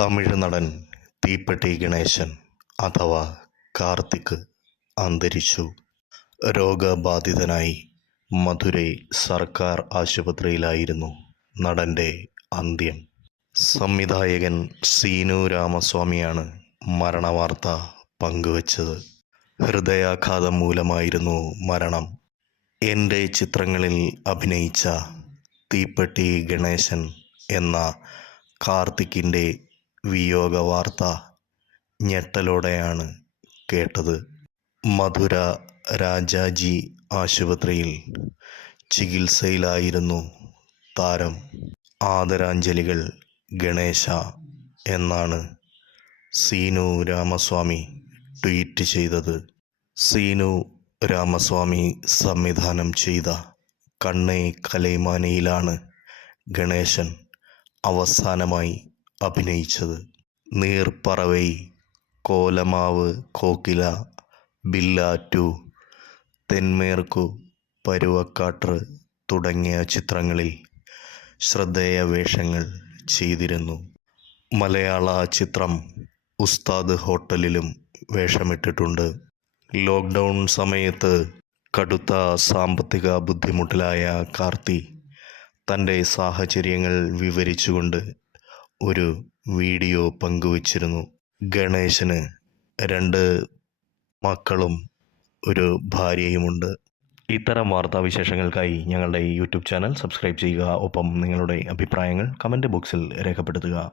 തമിഴ് നടൻ തീപ്പെട്ടി ഗണേശൻ അഥവാ കാർത്തിക് അന്തരിച്ചു. രോഗബാധിതനായി മധുരൈ സർക്കാർ ആശുപത്രിയിലായിരുന്നു നടന്റെ അന്ത്യം. സംവിധായകൻ സീനു രാമസ്വാമിയാണ് മരണവാർത്ത പങ്കുവച്ചത്. ഹൃദയാഘാതം മൂലമായിരുന്നു മരണം. എന്റെ ചിത്രങ്ങളിൽ അഭിനയിച്ച തീപ്പെട്ടി ഗണേശൻ എന്ന കാർത്തിക്കിന്റെ വിയോഗ വാർത്ത ഞെട്ടലോടെയാണ് കേട്ടത്. മധുര രാജാജി ആശുപത്രിയിൽ ചികിത്സയിലായിരുന്നു താരം. ആദരാഞ്ജലികൾ ഗണേശ എന്നാണ് സീനു രാമസ്വാമി ട്വീറ്റ് ചെയ്തത്. സീനു രാമസ്വാമി സംവിധാനം ചെയ്ത കണ്ണേ കലൈമാനയിലാണ് ഗണേശൻ അവസാനമായി അഭിനയിച്ചത്. നീർപ്പറവൈ കോലമാവ് കോക്കില ബില്ലാറ്റു തെന്മേർക്കു പരുവക്കാട്ട് തുടങ്ങിയ ചിത്രങ്ങളിൽ ശ്രദ്ധേയ വേഷങ്ങൾ ചെയ്തിരുന്നു. മലയാള ചിത്രം ഉസ്താദ് ഹോട്ടലിലും വേഷമിട്ടിട്ടുണ്ട്. ലോക്ക്ഡൗൺ സമയത്ത് കടുത്ത സാമ്പത്തിക ബുദ്ധിമുട്ടിലായ കാർത്തി തന്റെ സാഹചര്യങ്ങൾ വിവരിച്ചുകൊണ്ട് ഒരു വീഡിയോ പങ്കുവച്ചിരുന്നു. ഗണേശന് രണ്ട് മക്കളും ഒരു ഭാര്യയുമുണ്ട്. ഇത്തരം വാർത്താ വിശേഷങ്ങൾക്കായി ഞങ്ങളുടെ യൂട്യൂബ് ചാനൽ സബ്സ്ക്രൈബ് ചെയ്യുക. ഒപ്പം നിങ്ങളുടെ അഭിപ്രായങ്ങൾ കമന്റ് ബോക്സിൽ രേഖപ്പെടുത്തുക.